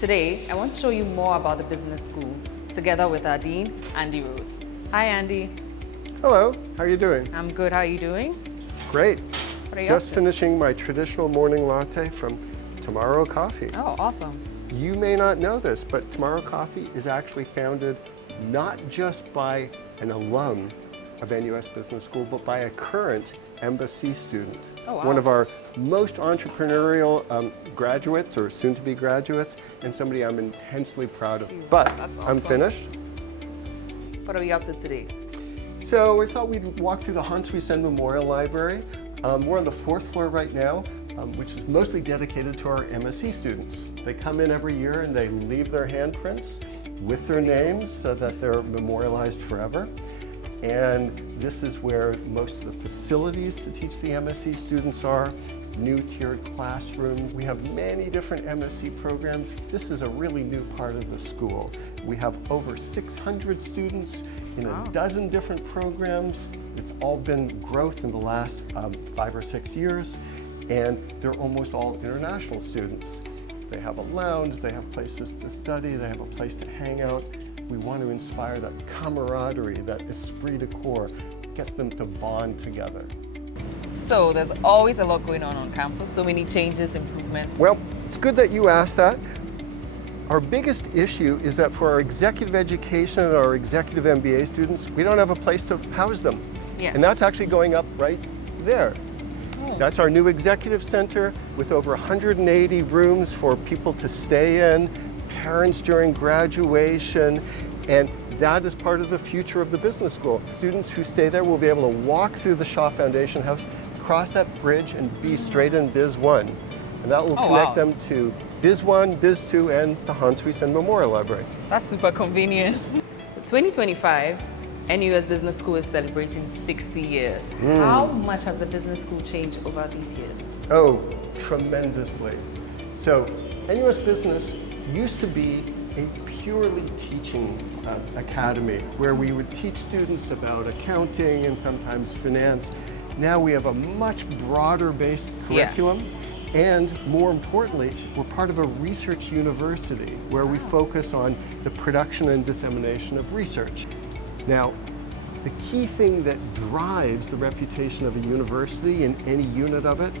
Today, I want to show you more about the business school, together with our Dean, Andy Rose. Hi, Andy. Hello, how are you doing? I'm good, how are you doing? Great. What are you Just up to? finishing my traditional morning latte from Tomorrow Coffee. Oh, awesome. You may not know this, but Tomorrow Coffee is actually founded not just by an alum of NUS Business School, but by a current MBA student. Oh, wow. One of our most entrepreneurial graduates, or soon-to-be graduates, and somebody I'm intensely proud of. But That's I'm awesome. finished. What are we up to today? So we thought we'd walk through the Hans Wiesn Memorial Library. We're on the 4th floor right now, which is mostly dedicated to our MSc students. They come in every year and they leave their handprints with their names so that they're memorialized forever. And this is where most of the facilities to teach the MSc students are. New tiered classrooms. We have many different MSc programs. This is a really new part of the school. We have over 600 students in a dozen different programs. It's all been growth in the last 5 or 6 years, and they're almost all international students. They have a lounge, they have places to study, they have a place to hang out. We want to inspire that camaraderie, that esprit de corps, get them to bond together. So, there's always a lot going on campus, so many changes, improvements. Well, it's good that you asked that. Our biggest issue is that for our executive education and our executive MBA students, we don't have a place to house them. Yeah. And that's actually going up right there. Oh. That's our new executive center with over 180 rooms for people to stay in, parents during graduation, and that is part of the future of the business school. Students who stay there will be able to walk through the Shaw Foundation House, cross that bridge, and be straight in Biz 1. And that will connect them to Biz 1, Biz 2, and the Hans Wiesn Memorial Library. That's super convenient. 2025, NUS Business School is celebrating 60 years. How much has the business school changed over these years? Oh, tremendously. So NUS Business used to be a purely teaching academy where we would teach students about accounting and sometimes finance. Now we have a much broader based curriculum. And more importantly, we're part of a research university where we focus on the production and dissemination of research. Now, the key thing that drives the reputation of a university in any unit of it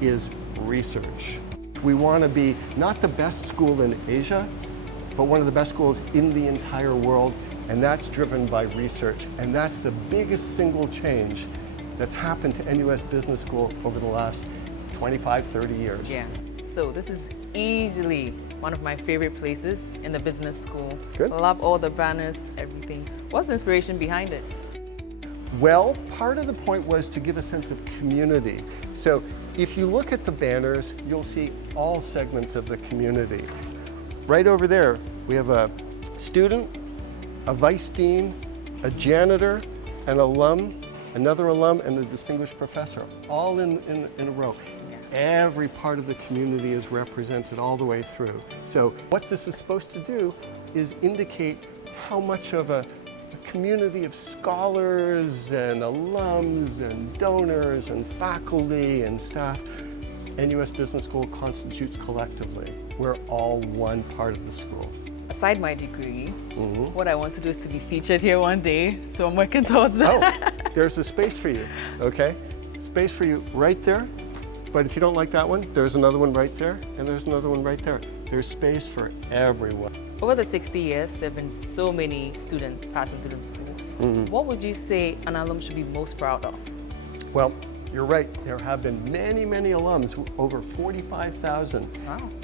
is research. We want to be not the best school in Asia, but one of the best schools in the entire world, and that's driven by research. And that's the biggest single change that's happened to NUS Business School over the last 25, 30 years. Yeah, so this is easily one of my favorite places in the business school. Good. Love all the banners, everything. What's the inspiration behind it? Well, part of the point was to give a sense of community. So if you look at the banners, you'll see all segments of the community. Right over there, we have a student, a vice dean, a janitor, an alum, another alum, and a distinguished professor, all in a row. Every part of the community is represented all the way through. So what this is supposed to do is indicate how much of a community of scholars and alums and donors and faculty and staff NUS Business School constitutes collectively. We're all one part of the school. Aside my degree, what I want to do is to be featured here one day, so I'm working towards that. Oh, there's a space for you, okay? Space for you right there. But if you don't like that one, there's another one right there, and there's another one right there. There's space for everyone. Over the 60 years, there have been so many students passing through the school. What would you say an alum should be most proud of? Well, you're right. There have been many, many alums, over 45,000,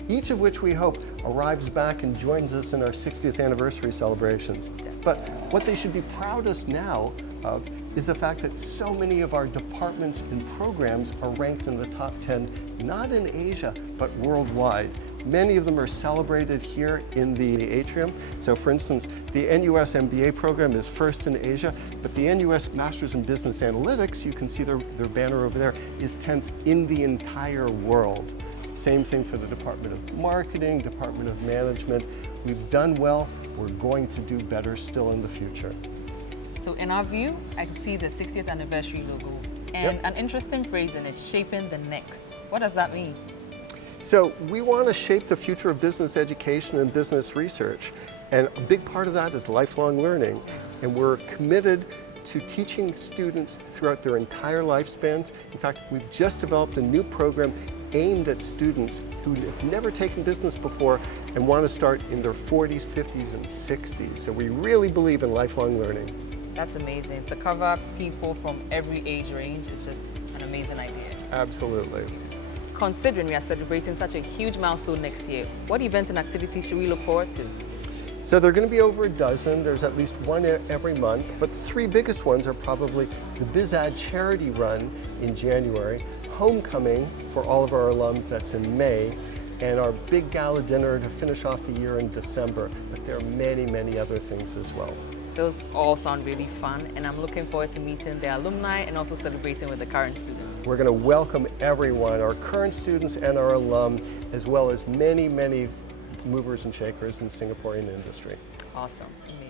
each of which we hope arrives back and joins us in our 60th anniversary celebrations. But what they should be proudest now of is the fact that so many of our departments and programs are ranked in the top 10, not in Asia, but worldwide. Many of them are celebrated here in the atrium. So for instance, the NUS MBA program is first in Asia, but the NUS Masters in Business Analytics, you can see their banner over there, is 10th in the entire world. Same thing for the Department of Marketing, Department of Management. We've done well, we're going to do better still in the future. So in our view, I can see the 60th anniversary logo and an interesting phrase in it, shaping the next. What does that mean? So we want to shape the future of business education and business research. And a big part of that is lifelong learning. And we're committed to teaching students throughout their entire lifespans. In fact, we've just developed a new program aimed at students who have never taken business before and want to start in their 40s, 50s, and 60s. So we really believe in lifelong learning. That's amazing. To cover people from every age range is just an amazing idea. Absolutely. Considering we are celebrating such a huge milestone next year, what events and activities should we look forward to? So there are going to be over a dozen. There's at least one every month, but the three biggest ones are probably the BizAd charity run in January, homecoming for all of our alums, that's in May, and our big gala dinner to finish off the year in December. But there are many, many other things as well. Those all sound really fun, and I'm looking forward to meeting the alumni and also celebrating with the current students. We're going to welcome everyone, our current students and our alum, as well as many, many movers and shakers in the Singaporean industry. Awesome. Amazing.